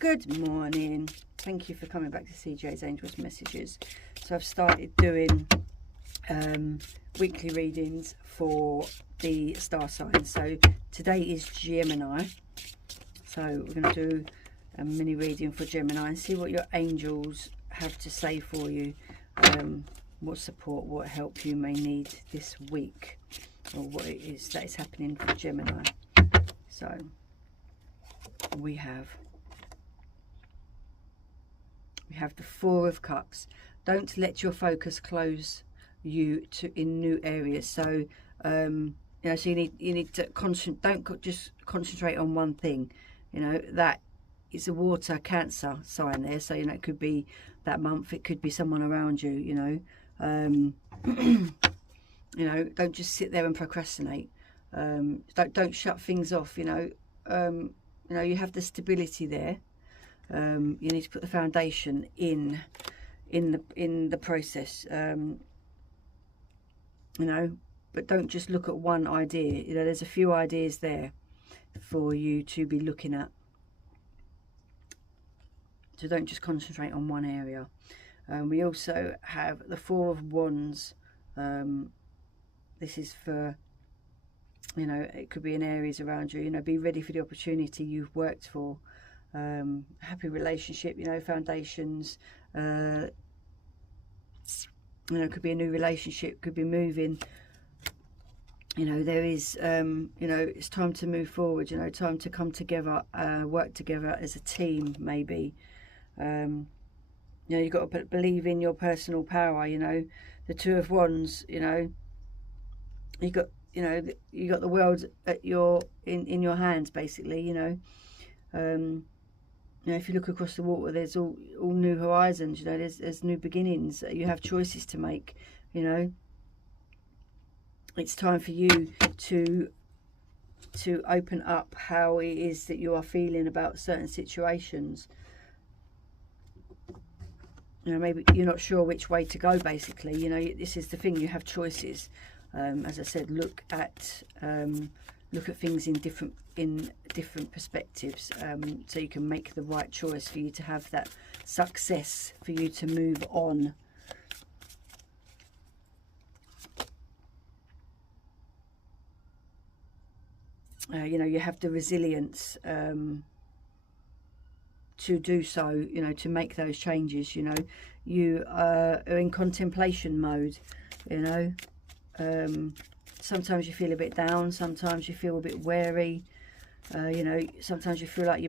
Good morning. Thank you for coming back to CJ's Angels Messages. So I've started doing weekly readings for the star signs. So today is Gemini. So we're going to do a mini reading for Gemini and see what your angels have to say for you. What support, what help you may need this week, or what it is that is happening for Gemini. So we have the Four of Cups. Don't let your focus close you to in new areas. So you know, so you need to don't just concentrate on one thing. You know, that is a water Cancer sign there, so you know it could be that month, it could be someone around you. You know, you know, don't just sit there and procrastinate. Don't shut things off. You know, you have the stability there. You need to put the foundation in the process. You know, but don't just look at one idea. You know, there's a few ideas there for you to be looking at. So don't just concentrate on one area. We also have the Four of Wands. This is for, you know, it could be in areas around you. You know, be ready for the opportunity you've worked for. Happy relationship, you know, foundations. You know, it could be a new relationship, could be moving. You know, there is, you know, it's time to move forward, you know, time to come together, work together as a team, maybe. You know, you've got to believe in your personal power, you know. The Two of Wands, you know, you got the world at your, in your hands, basically, you know. You know, if you look across the water, there's all new horizons, you know, there's new beginnings. You have choices to make, you know. It's time for you to open up how it is that you are feeling about certain situations. You know, maybe you're not sure which way to go, basically. You know, this is the thing, you have choices. As I said, look at things in different perspectives, so you can make the right choice for you to have that success, for you to move on. You know, you have the resilience to do so, you know, to make those changes. You know, you are in contemplation mode, you know. Sometimes you feel a bit down, sometimes you feel a bit wary, you know, sometimes you feel like